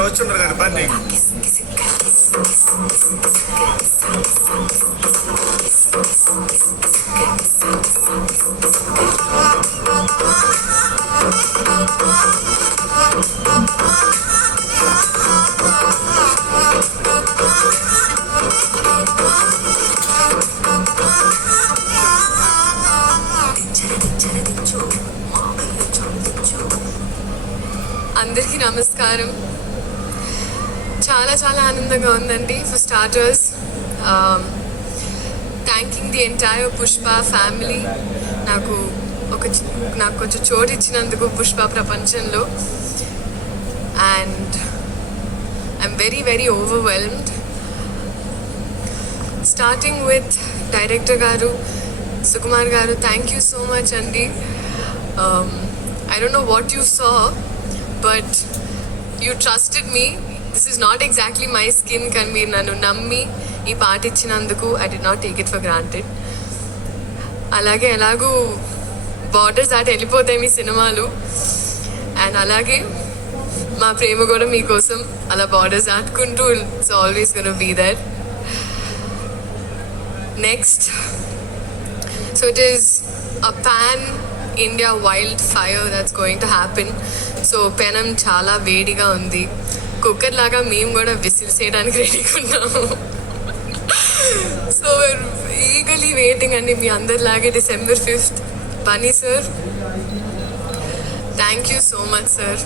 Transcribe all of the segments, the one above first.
అందరూ వచ్చి ఉన్నారు కదా బన్నీ. అందరికీ నమస్కారం. చాలా చాలా ఆనందంగా ఉందండి. For starters, thanking the entire Pushpa family నాకు కొంచెం చోటు ఇచ్చినందుకు పుష్ప ప్రపంచంలో. And I'm very very overwhelmed. Starting with director గారు సుకుమార్ గారు, థ్యాంక్ యూ సో మచ్ అండి. I don't know what you saw, but you trusted me. This is not exactly my skin, కానీ మీరు నన్ను నమ్మి ఈ పాట ఇచ్చినందుకు I did not take it for granted. అలాగే ఎలాగూ బార్డర్స్ దాటి వెళ్ళిపోతాయి మీ సినిమాలు, అండ్ అలాగే మా ప్రేమ కూడా మీకోసం అలా బార్డర్స్ దాటుకుంటూ it's always gonna be there. Next, so it is a pan India wildfire that's going to happen. So పెనం చాలా వేడిగా ఉంది. కుక్కర్ లాగా మేము కూడా విసిల్ చేయడానికి రెడీగా ఉన్నాము. సో ఈగలీ వెయిటింగ్ అండి మీ అందరిలాగే December 5th. Bunny sir, thank you so much sir.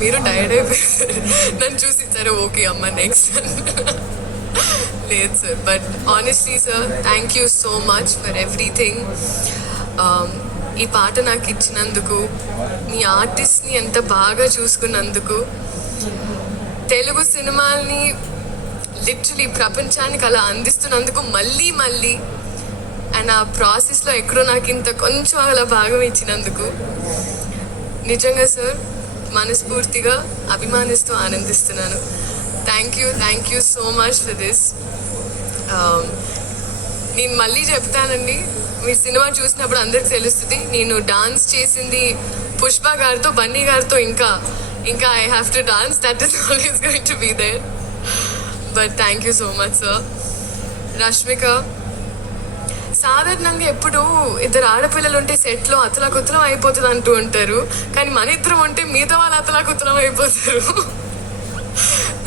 మీరు టైర్డ్ అయిపోయారు నన్ను చూసి, సరే ఓకే అమ్మ నెక్స్ట్ లేదు sir. But honestly sir, thank you so much for everything. ఈ పాట నాకు ఇచ్చినందుకు, మీ ఆర్టిస్ట్ని ఎంత బాగా చూసుకున్నందుకు, తెలుగు సినిమాల్ని లిటరలీ ప్రపంచానికి అలా అందిస్తున్నందుకు మళ్ళీ మళ్ళీ, అండ్ ఆ ప్రాసెస్లో ఎక్కడో నాకు ఇంత కొంచెం అలా భాగం ఇచ్చినందుకు నిజంగా సార్ మనస్ఫూర్తిగా అభిమానిస్తూ ఆనందిస్తున్నాను. Thank you so much for this. నేను మళ్ళీ చెప్తానండి, మీ సినిమా చూసినప్పుడు అందరికి తెలుస్తుంది నేను డాన్స్ చేసింది పుష్ప గారితో, బన్నీ గారితో. ఇంకా I have to dance, that is always going to be there. But thank you so much sir. Rashmika, సాధారణంగా ఎప్పుడు ఇద్దరు ఆడపిల్లలు ఉంటే సెట్లో అతలాకుతలం అయిపోతుంది అంటూ ఉంటారు, కానీ మన ఇద్దరం ఉంటే మిగతా వాళ్ళు అతలాకుతలం అయిపోతారు.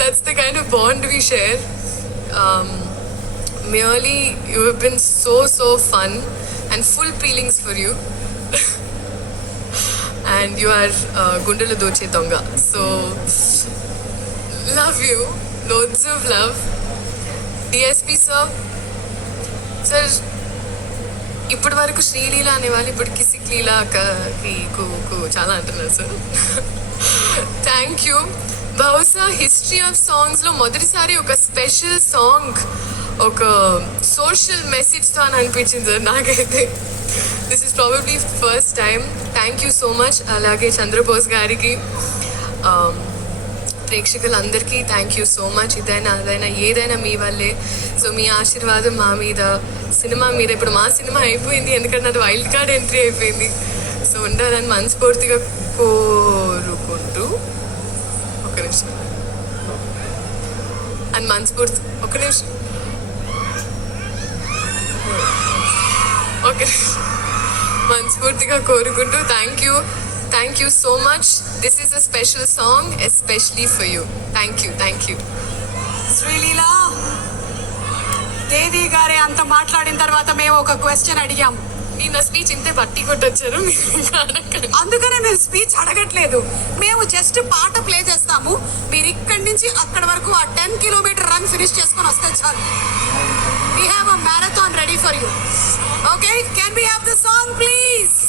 That's the kind of bond we share. Merely, you have been so fun and full feelings for you. And you are Gundala Doche Donga. So, love you. Loads of love. DSP sir. Sir, ఇప్పటి వరకు శ్రీలీల అనేవాళ్ళు ఇప్పుడు కిసిక్ లీలాకి చాలా అంటున్నారు sir. Thank you. బహుశా history of సాంగ్స్లో మొదటిసారి ఒక స్పెషల్ సాంగ్ ఒక సోషల్ మెసేజ్తో అని అనిపించింది సార్ నాకైతే. This is probably first time. Thank you so much. అలాగే చంద్రబోస్ గారికి, ప్రేక్షకులందరికీ థ్యాంక్ యూ సో మచ్. అదైనా ఏదైనా మీ వల్లే. సో మీ ఆశీర్వాదం మా మీద, సినిమా మీద. ఇప్పుడు మా సినిమా అయిపోయింది ఎందుకంటే అది వైల్డ్ కార్డ్ ఎంట్రీ అయిపోయింది. సో ఉండాలని మనస్ఫూర్తిగా కోరుకుంటూ, ఒక నిమిషం అండ్ ఒక నిమిషం మనస్ఫూర్తిగా కోరుకుంటూ thank you so much. This is a special song especially for you. Thank you. Sreeleela Devi గారే అంత మాట్లాడిన తర్వాత మేము ఒక క్వశ్చన్ అడిగాం. నేను స్పీచ్ ఇంతే పట్టి కొట్టొచ్చారు, అందుకనే మేము స్పీచ్ అడగట్లేదు. మేము జస్ట్ పాట ప్లే చేస్తాము, మీరు ఇక్కడి నుంచి అక్కడి వరకు ఆ 10 కిలోమీటర్ రన్ ఫినిష్ చేసుకొని వస్తే చాలు. We have a marathon ready for you. Okay, can we have the song please?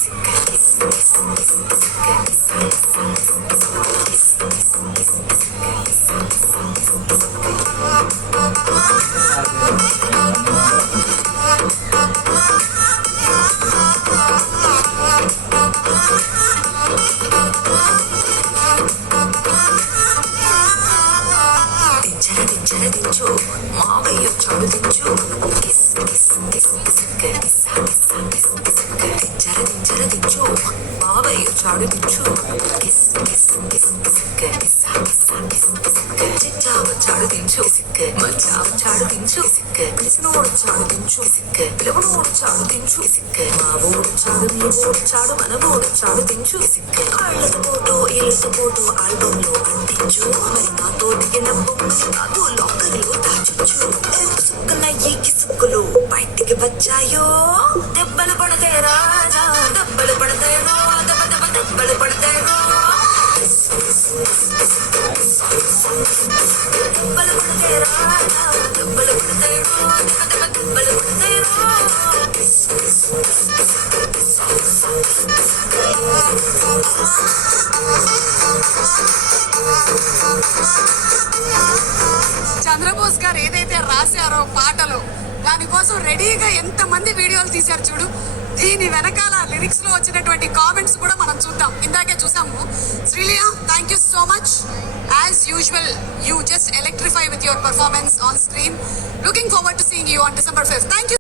దించు మావయ్య చదువు దించు బాబాయ్ చాడు దించు చాడు దించు మచ్చావు చాడు దించు కృష్ణోడు చాడు దించు పిలవనోడు చాడు దించు మా ఊడు చాడు మీ ఊడు చాడు మన ఊడు చాడు దించు కాళ్ళతో పోటు ఇళ్ళతో పోటు ఆల్బమ్ లో అంటించు మరి నాతో దిగిన బొమ్మని కాదు లోకల్లో దాచుచు సుక్కన ఈ కిసుక్కులు బయటికి వచ్చాయో దెబ్బలు పడతాయి రాజా దెబ్బలు పడతాయి రో దెబ్బ దెబ్బ దెబ్బలు పడతాయి రో దెబ్బలు పడతాయి రాజా దెబ్బలు పడతాయి రో దెబ్బ దెబ్బ దెబ్బలు పడతాయి రో చంద్రబోస్ గారు ఏదైతే రాశారో పాటలో దానికోసం రెడీగా ఎంతమంది వీడియోలు తీశారు చూడు. దీని వెనకాల లిరిక్స్ లో వచ్చినటువంటి కామెంట్స్ కూడా మనం చూద్దాం. ఇందాకే చూసాము. Sreeleela, thank you so much. As usual you just electrify with your performance on screen. Looking forward to seeing you on December 5th. Thank you.